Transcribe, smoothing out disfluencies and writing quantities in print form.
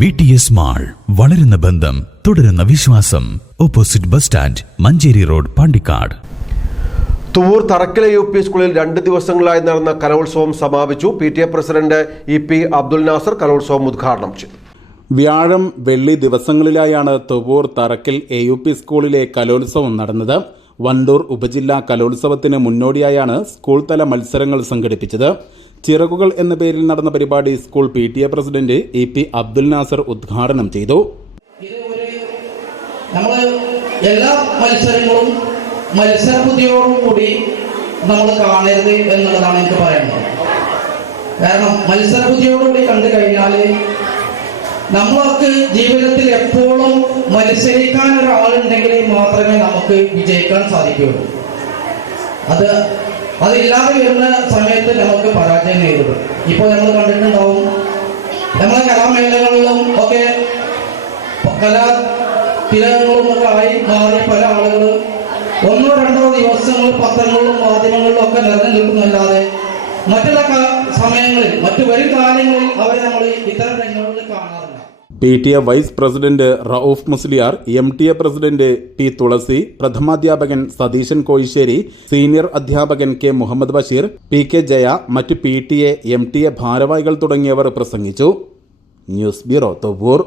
VTS mall, വളരുന്ന ബന്ധം, തുടരുന്ന വിശ്വാസം. Opposite bus stand, Manjeri road, Pandikkad. Thuvvur തറക്കലെ UP സ്കൂളിൽ 2 ദിവസങ്ങളായി നടന്ന കലോത്സവം സമാപിച്ചു. PTA president EP Abdul Nasar കലോത്സവം ഉദ്ഘാടനം ചെയ്തു. വ്യാഴം, വെള്ളി ദിവസങ്ങളിലായാണ് തുവൂർ തറക്കൽ AUP സ്കൂളിലെ കലോത്സവം നടന്നത്. വണ്ടൂർ ഉപജില്ലാ കലോത്സവത്തിന് മുന്നോടിയായാണ് സ്കൂൾ തല മത്സരങ്ങൾ സംഘടിപ്പിച്ചത്. ചിറകുകൾ എന്ന പേരിൽ നടന്ന പരിപാടി school PTA president EP Abdul Nasar ഉദ്ഘാടനം ചെയ്തു. എല്ലാ മത്സരങ്ങളും മത്സരബുദ്ധിയോടുകൂടി നമ്മൾ കാണരുത് എന്നുള്ളതാണ് എനിക്ക് പറയുന്നത്. കാരണം മത്സരബുദ്ധിയോടുകൂടി കണ്ടു കഴിഞ്ഞാൽ നമ്മൾക്ക് ജീവിതത്തിൽ എപ്പോഴും മത്സരിക്കാൻ ഒരാളുണ്ടെങ്കിൽ മാത്രമേ നമുക്ക് വിജയിക്കാൻ സാധിക്കുകയുള്ളൂ. അതില്ലാതെ വരുന്ന സമയത്ത് നമുക്ക് പരാജയം നേരിടും. ഇപ്പോൾ നമ്മൾ കണ്ടിട്ടുണ്ടാവും, നമ്മളെ കലാമേളകളിലും ഒക്കെ കലാതിലകങ്ങളും ഒക്കെ ആയി മാറിയ പല ആളുകളും 1-2 ദിവസങ്ങൾ പത്രങ്ങളിലും മാധ്യമങ്ങളിലും ഒക്കെ നിറഞ്ഞു നിൽക്കുന്നല്ലാതെ മറ്റുള്ള സമയങ്ങളിൽ മറ്റു വരും കാലങ്ങളിൽ അവരെ നമ്മൾ ഇത്തരം രംഗങ്ങളിൽ കാണാറില്ല. PTA vice president Rauf Musliyar, MTA president P Thulasi, പ്രഥമാധ്യാപകൻ സതീശൻ കോയിശ്ശേരി, സീനിയർ അധ്യാപകൻ K മുഹമ്മദ് ബഷീർ, PK ജയ, മറ്റ് PTA MTA ഭാരവാഹികൾ തുടങ്ങിയവർ പ്രസംഗിച്ചു. News bureau Thuvur.